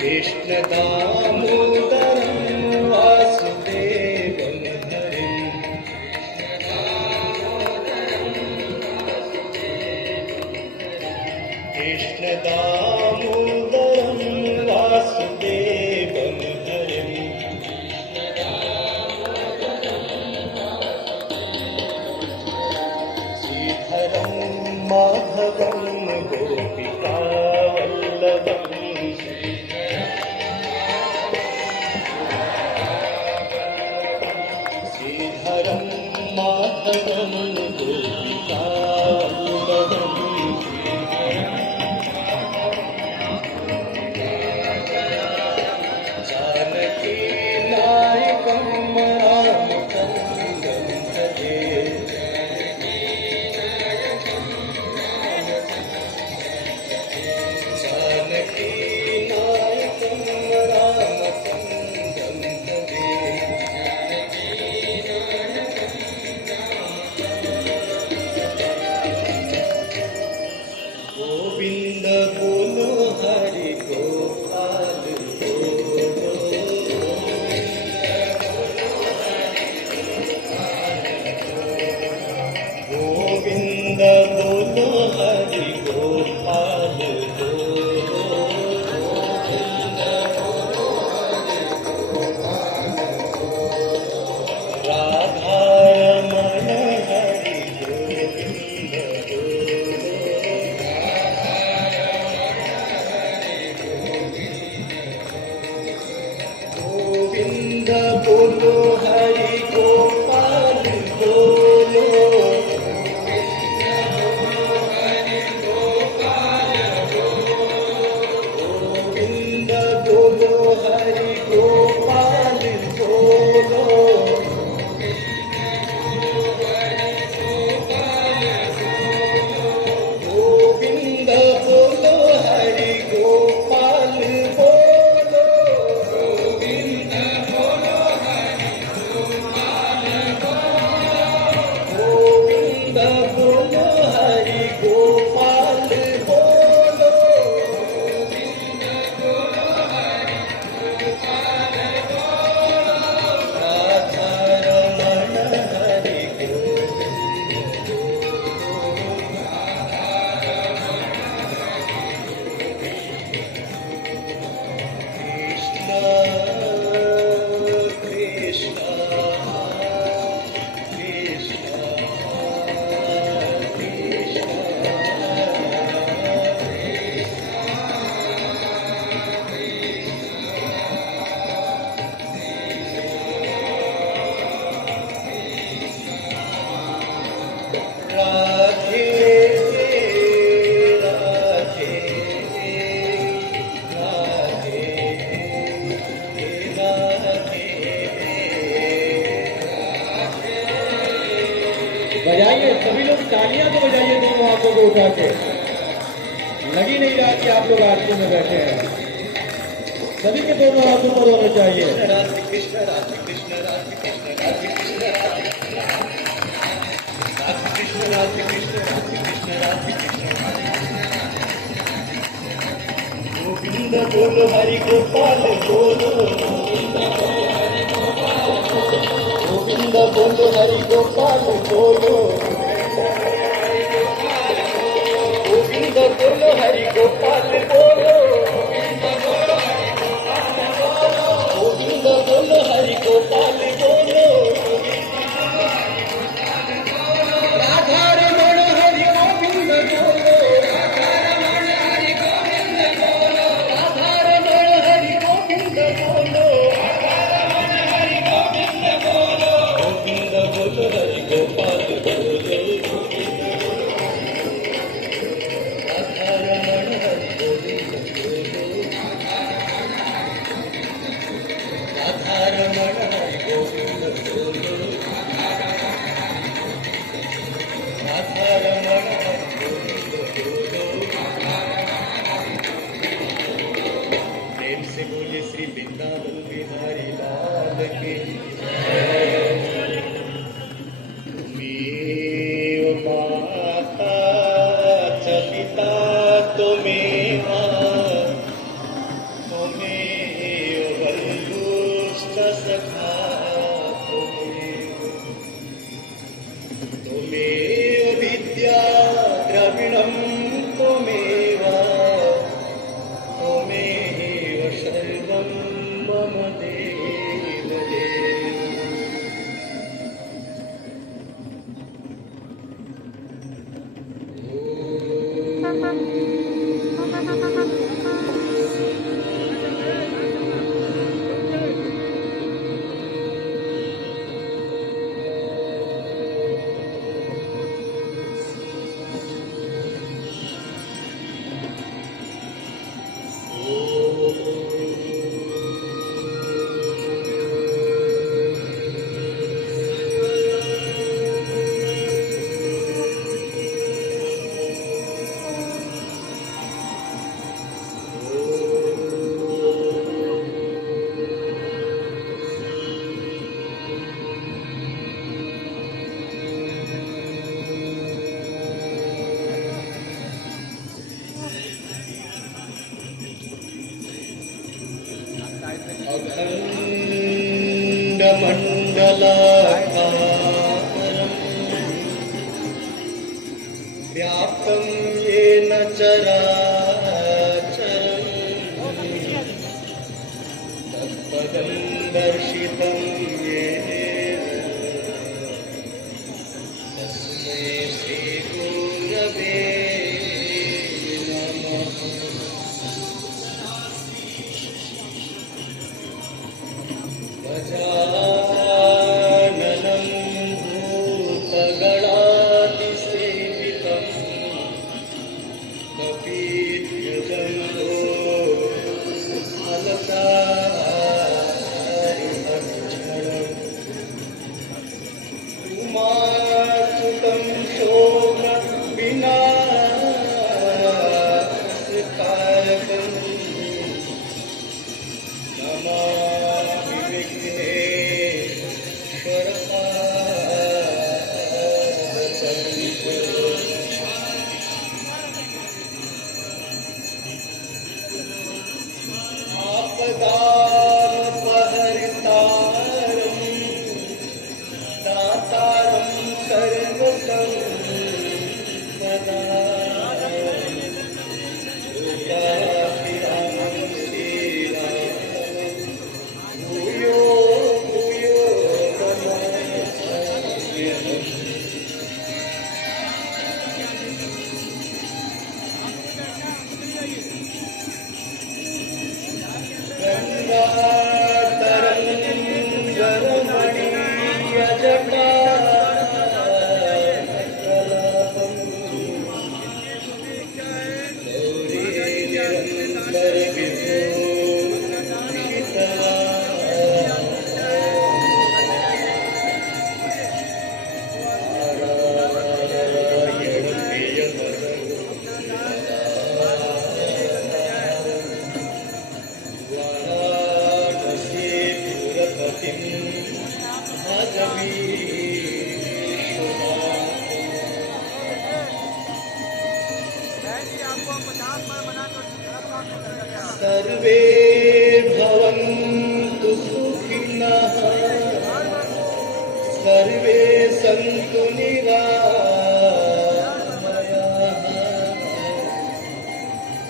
कृष्ण दामोदरं वासुदेवं हरिं कृष्ण दामोदरं वासुदेवं हरिं श्रीधरं माधवं गोपिकावल्लभम् श्रीधरं माधवं गोपिकावल्लभम् जानकी नायकं रामचन्द्रं भजे जानकी नायकं रामचन्द्रं भजे गोविन्द बोलो हरि गोपाल बोलो गोविन्द बोलो हरि गोपाल बोलो राधा रमण हरि गोविन्द गोविन्द बोलो हरि गोपाल बोलो गोविन्द बोलो हरि गोपाल बोलो गोविन्द बोलो हरि गोपाल बोलो गोविन्द बोलो हरि गोपाल बोलो राधा रमण हरि गोविन्द कृष्ण कृष्ण कृष्ण राधे राधे राधे बजाइए सभी लोग, तालियां तो बजाइए दोनों हाथों को उठा के। लग ही नहीं रहा कि आप लोग आरती में बैठे हैं। सभी के दोनों हाथों पर होना चाहिए। राधे कृष्ण राधे कृष्ण राधे कृष्ण राधे कृष्ण राधे कृष्ण राधे कृष्ण राधे कृष्ण राधे कृष्ण गोविंद बोलो हरि गोपाल बोलो गोविंद बोलो हरि गोपाल बोलो गोविंद बोलो हरि गोपाल बोलो गोविंद बोलो हरि गोपाल बोलो राधा रमण हरि गोविंद बोलो राधा रमण हरि गोविंद बोलो राधा रमण हरि गोविंद बोलो गोविंद बोलो हरि गोपाल बोलो राधा रमण हरि गोविंद बोलो राधा रमण हरि गोविंद बोलो राधा रमण हरि गोविंद बोलो प्रेम से बोले श्री वृंदावन बिहारी लाल की तुमेव माता च पिता त्वमेव अखण्डमण्डलाकारम् व्याप्तं येन चराचरम् तत्पदं दर्शितं येन तस्मै श्रीगुरवे नमः। गजाननं भूतगणातिसेवितं कपिध्वजं फलचारिभक्षणम् उमासुतं शोकविनाशकारकम् नमामि विघ्नेश्वरपादपङ्कजम् आपदामपहर्तारम् दातारं सर्वसम्पदाम् लोकाभिरामं श्रीरामम् भूयो भूयो नमाम्यहम्। गङ्गाधरं गौरी निरन्तर विभूषिता नारायण प्रिय वाराणसीपुरपतिं सर्वे भवन्तु सुखिनः सर्वे सन्तु निरामयाः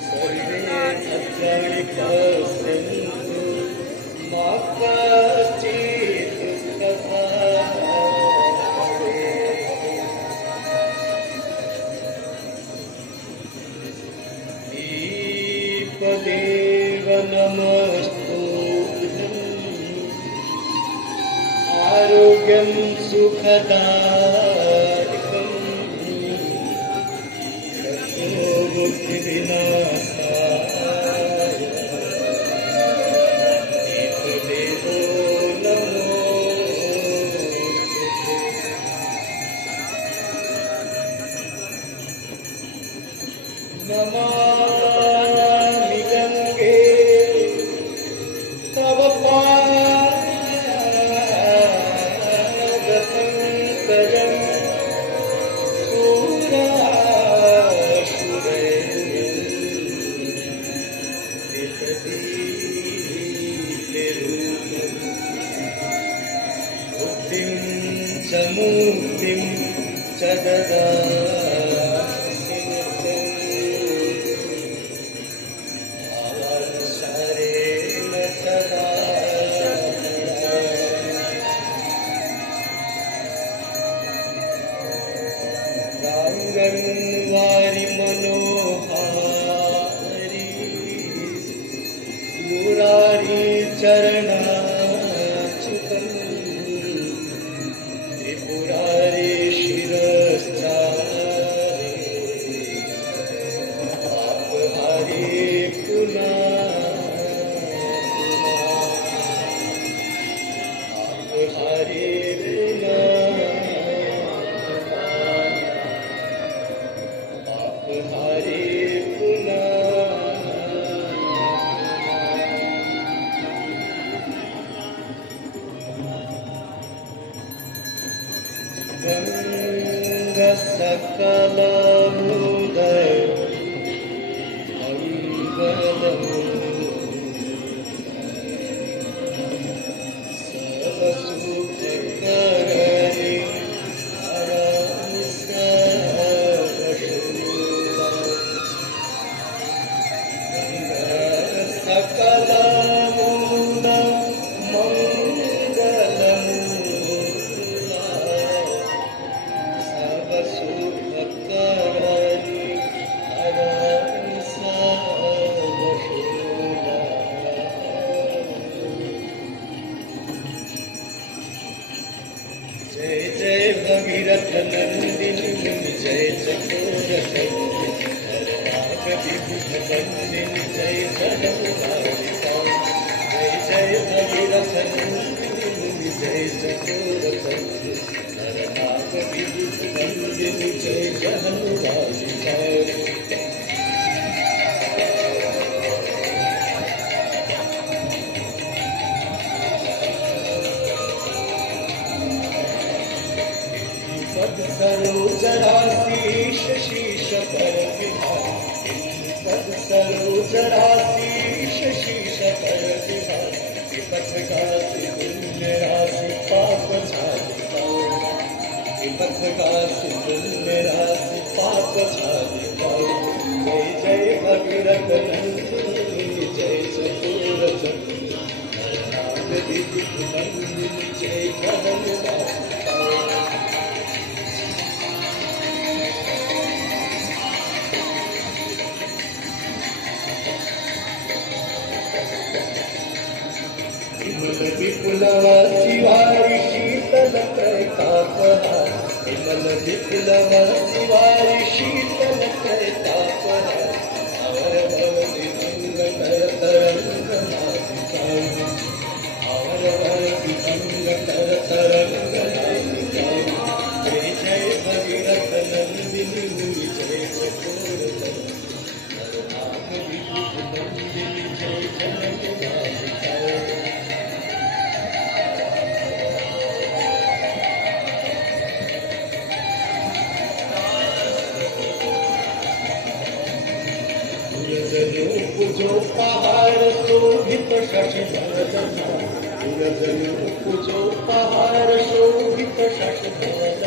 सर्वे भद्राणि पश्यन्तु मा कश्चित् दुःखभाग् भवेत्। देव नमस्तुभ्यम् आरोग्यं सुखदायकम् शत्रो बुद्धिविनाशाय देवदेवो नमोस्तुते। नमामि गङ्गे तव पादपङ्कजं सुरासुरैर्दितदीप्तिरूपम् बुद्धिं च मुक्तिं च ददासि नित्यम्। आलसारेण सदा गाङ्गन्वारि मनोहारि मुरारी चरणाच्युतम् त्रिपुरारी शिरश्चारि आपहारी आपहारी आपहारी सकलमुदय मंगलम् सकलमूलमङ्गलम् सर्वशुभकरणि हरं सर्वशूला। जय जय भगीरथ नंदिनी जय चकोरखंडिनी विभुध बंदिनी जय जगन्नाथिका। जय जय भगीरथ नंदिनी जय चकोरखंडिनी विभुध बंदिनी जय जगन्नाथिका। सरोजराशीष शीश पर विहार पद सरोजराशीष शीश पर विहार पथ गासी पुण्य राशि पाप छादिता। पथ गासी पुण्य राशि पाप छादिता। जय जय भगीरथ नंदिनी जय चकोरखंडिनी विभुध बंदिनी जय जगन्नाथिका। विपुलव शिवारि शीतल प्रतापहार विमल विपुलव शिवारि शीतल प्रतापहार अवर भव विभंग कर तरंग नादिका। अवर भव विभंग कर तरंग नादिका। जय जय भगीरथ नंदिनी जय चकोरखंडिनी विभुध बंदिनी जय जगन्नाथिका। जो पहाड़ शोभित शशिधरन जो पहाड़ शोभित शशिधरन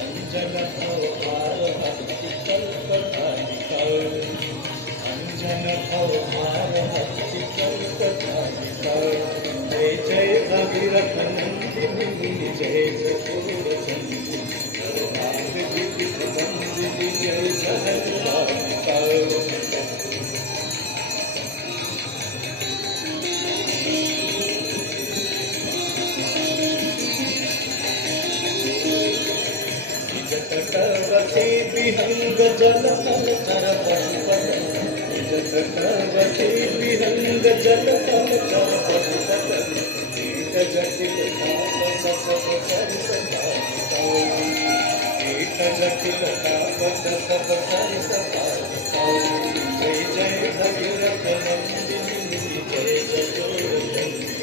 अंजन भवहार भक्ति कल्पधारिका। अंजन भवहार भक्ति कल्पधारिका। जय जय भगीरथ नंदिनी जय चकोरखंडिनी विभुध बंदिनी जय जगन्नाथिका। जटकवती विहंग जल तल चर पशुपत। जटकवती विहंग जल तल चर पशुपत। कीट जटिल ताप सब सरिस तारिका। कीट जटिल ताप सब सरिस तारिका। जय जय भगीरथ नंदिनी जय चकोरखंडिनी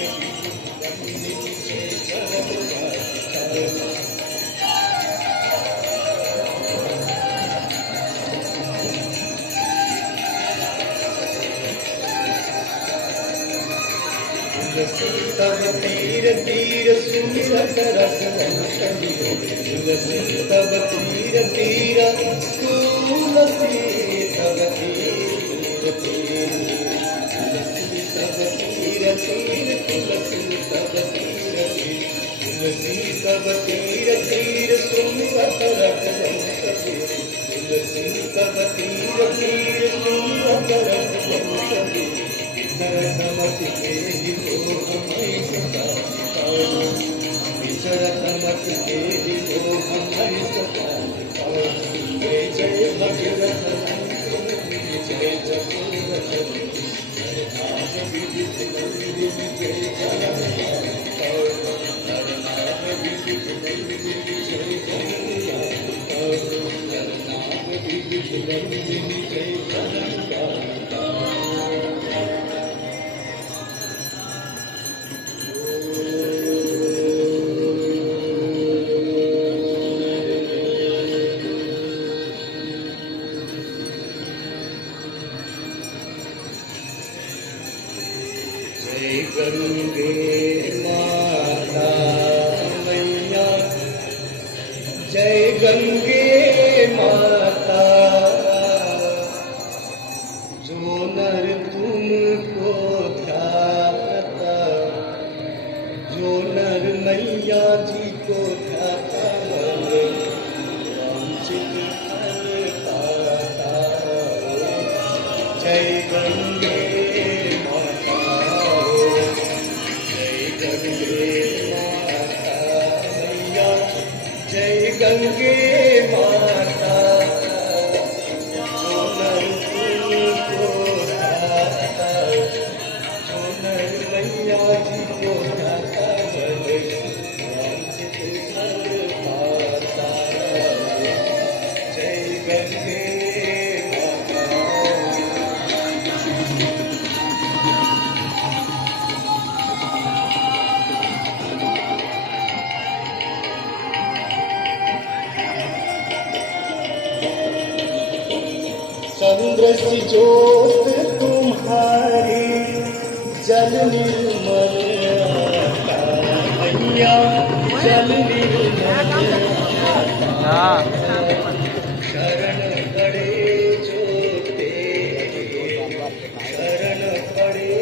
विभुध बंदिनी जय जगन्नाथिका। तब तीर तीर सुमिरत रस वंशनी। तब तीर तीर तुलसी तब तीर तीर तुलसी तब तीर तीर तुलसी तब तीर तीर तुलसी तब तीर तीर सुमिरत रस वंशनी। तुलसी तब तीर तीर सुमिरत रस वंशनी। विचरत मत केहि मोह मय सदा सिखाओ। विचरत मत केहि मोह मय सदा सिखाओ। जय जय भगीरथ नंदिनी जय चकोरखंडिनी विभुध बंदिनी जय जगन्नाथिका। विभुध बंदिनी जय जगन्नाथिका। विभुध बंदिनी जय जगन्नाथिका। जय गंगे माता मैया। जय गंगे माता जो नर तुमको ध्याता, जो नर मैया जी को ध्याता, वंचित फल पाता। जय गंगे माता, जय गंगे माता मैया, जय गंगे माता। जो नर तुमको ध्याता, जो नर मैया जी को ध्याता, वांछित फल पाता। जय गंगे माता। चंद्र सी ज्योत तुम्हारी, जल निर्मल आता मैया, जल निर्मल आता। शरण पड़े जो तेरे, शरण पड़े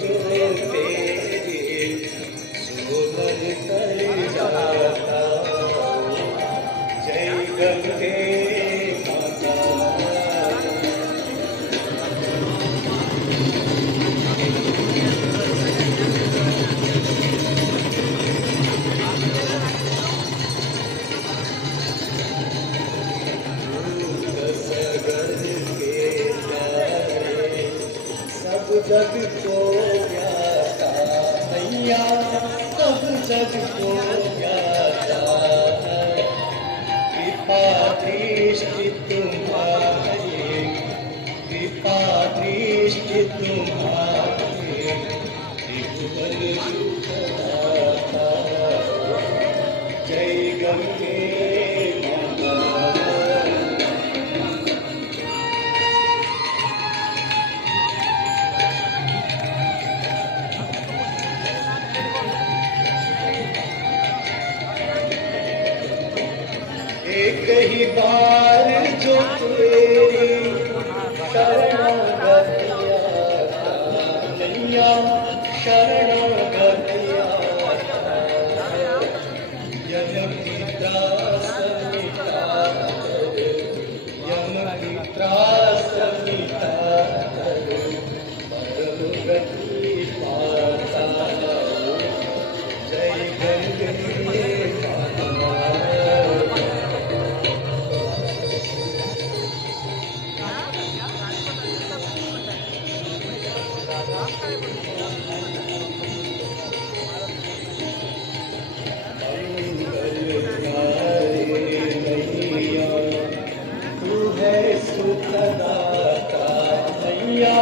जो तेरे, सुमन कर जाता। जय गंगे माता। सब जग को ज्ञाता मैया, सब जग को ज्ञाता। कृपा दृष्टि तुम्हारी, कृपा दृष्टि तुम्हारी, त्रिभुवन सुखदाता। जय गंगे माता। एक ही बार जो तेरी शरणागति आता मैया, शरणागति आता। यम की त्रास मिटा, यम की त्रास मिटा, परम गति पाता। जय गंगे माता। तू है सुखदाता मैया,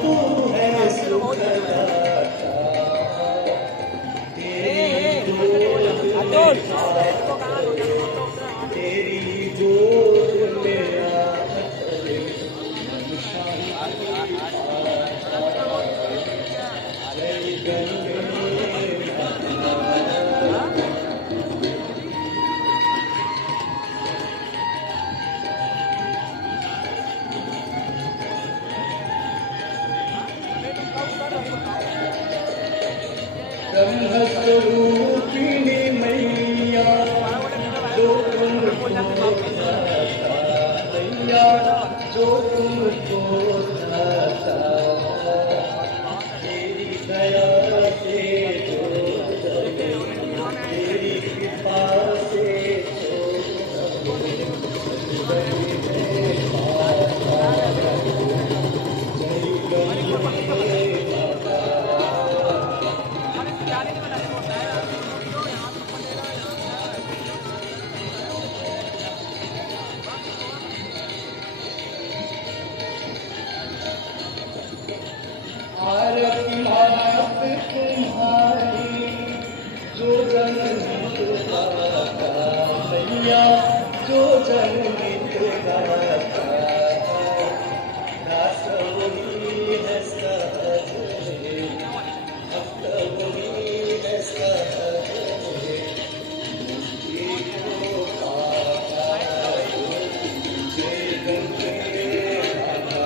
तू है सुखदाता। तेरी गोद में आकर मन शांति पाता। जय गंगे माता। ब्रह्मस्वरूपिणी मैया, जो तुमको ध्याता मैया, जो तुमको ध्याता। तेरी दया से जो चले, तेरी कृपा से जो चले, गंगे माता। जय गंगे माता। आरती मात तुम्हारी, जो जनहित गाता मैया, जो जनहित गाता। दास वही है सहज, भक्त वही है सहज, मुक्ति को पाता। जय गंगे माता।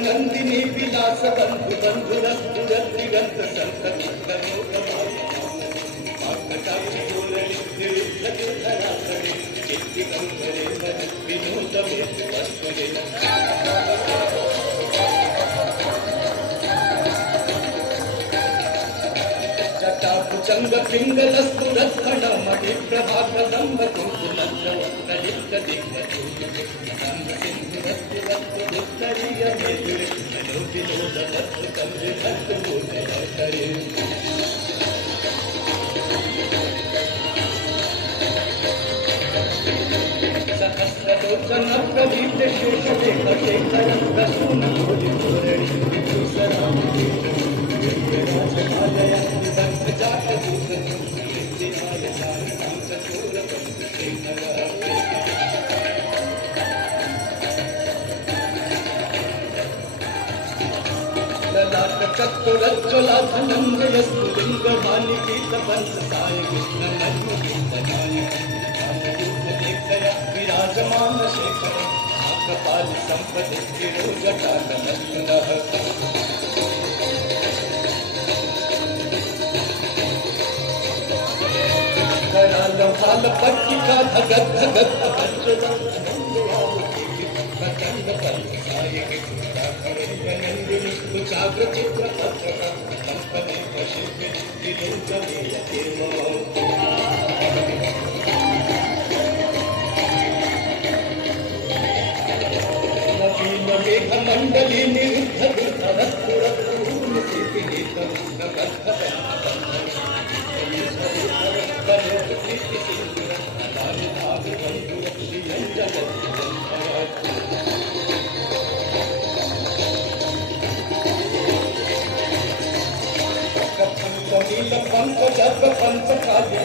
नंदिनी विलास बंधु बंधु रस्तु दिगंत संत विनोद जटाभुजंग पिंगलस्तु रत्न मणि प्रभाकदंब कुंकुमलित दिग्गज विनोद सहस्रलोचन प्रदीप्त शेष शेखर प्रसून चतुरज्ज्वलाधनंजयस्तु लिंगभानि गीतवंश साय कृष्ण विराजमान शेखर कपाल संपदि विरोजटानंदनः कराल भाल पट्टिका धगत धगत प्रचंड पंच साय कुचाग्र चित्र पत्रक कंपने प्रशिल्पे विलोचनीयते नवीन मेघ मंडली निरुद्ध पंच पंच काव्य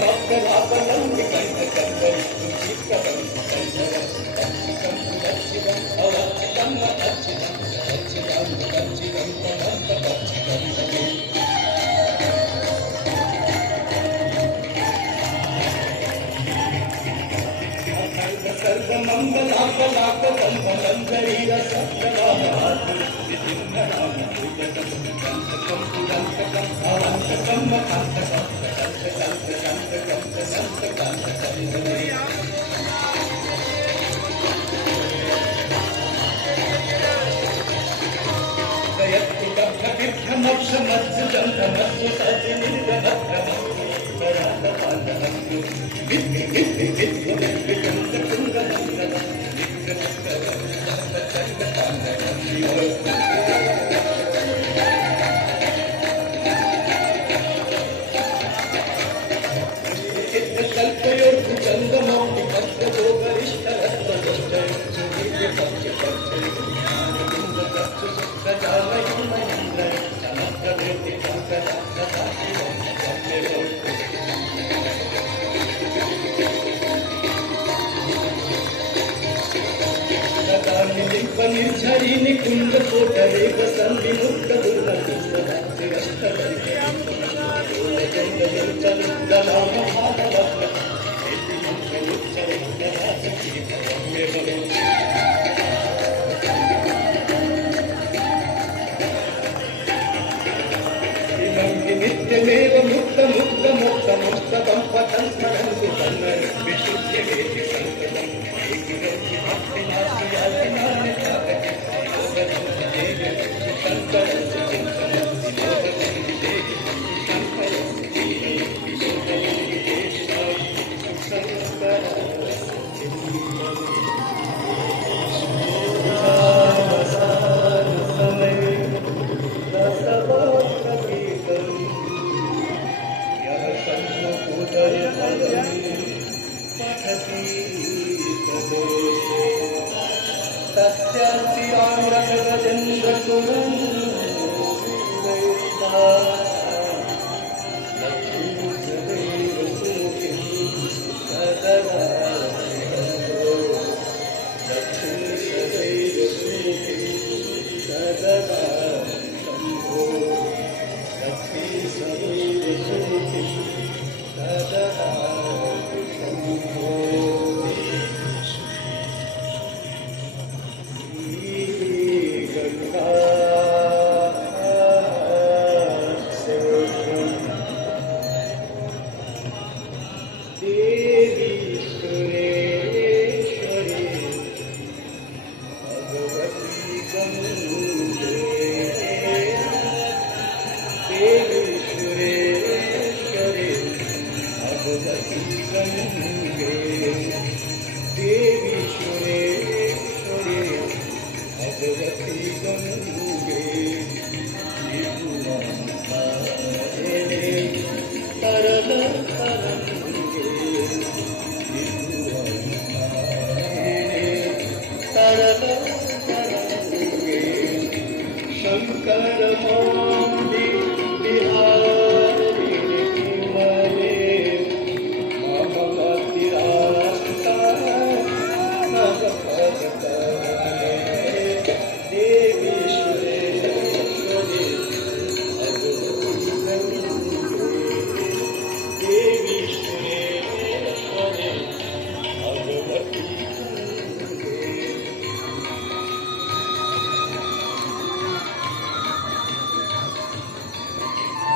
निर्झरी निकुंज कोटरे वसंति मुक्त नित्यमेव मुक्त मुक्त मुक्त मुक्तकं पतं स्मरन्तु तन्मय विशुद्ध वेदि संकटं एकिरति भक्तिनाशि यातिनानि जागति योगदं देवी शंकरस्य चिन्तनं योगदं देवी शंकरस्य चिन्तनं योगदं देवी समय लक्ष्मीं सदैव सुखीं सदा शम्भो लक्ष्मीं सदैव सुखीं सदा शम्भो लक्ष्मीं सदैव सुखीं